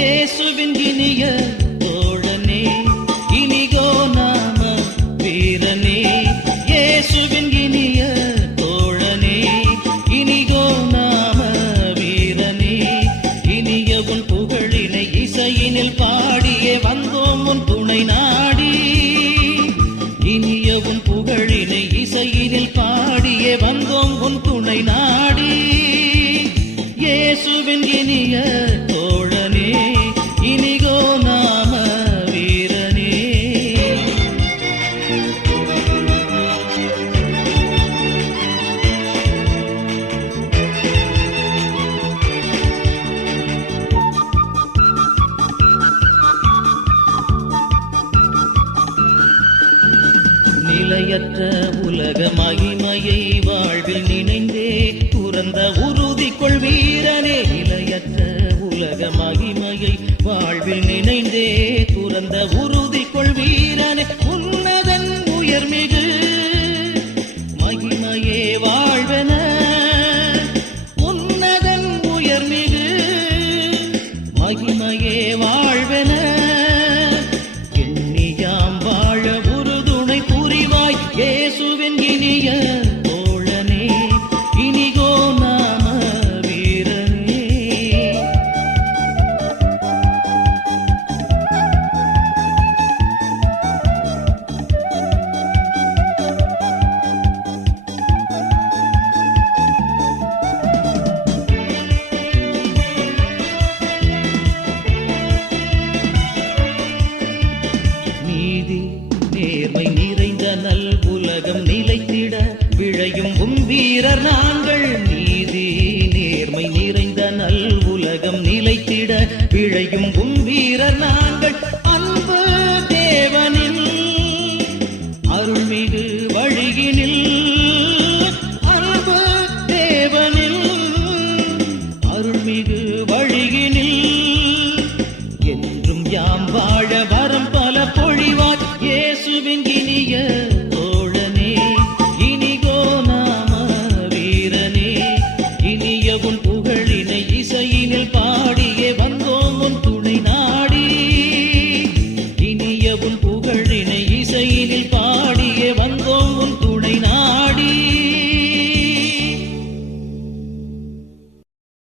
இயேசுவின் இனிய தோழனே இனிகோ நாம வீரனே. இயேசுவின் இனிய தோழனே இனிகோ நாம வீரனே. இனிய உன் புகழினை இசையினில் பாடியே வந்தோம் உன் துணை நாடி. இனிய உன் புகழினை இசையினில் பாடியே வந்தோம் உன் துணை நாடி. இயேசுவின் இனிய எல்லையற்ற உலக மகிமையை வாழ்வில் நினைந்தே துறந்த உறுதி கொள்வீரனே இலையற்ற உலக மகிமையை வாழ்வில் நினைந்தே உலகம் நிலைத்திட விழையும் உம் வீரர் நாங்கள். நீதி நேர்மை நிறைந்த நல் உலகம் நிலைத்திட விழையும் உம் வீரர் நாங்கள். அன்பு தேவனில் அருள்மிகு வழியினில் அன்பு தேவனில் அருள்மிகு வழியினில் என்றும் யாம் வாழ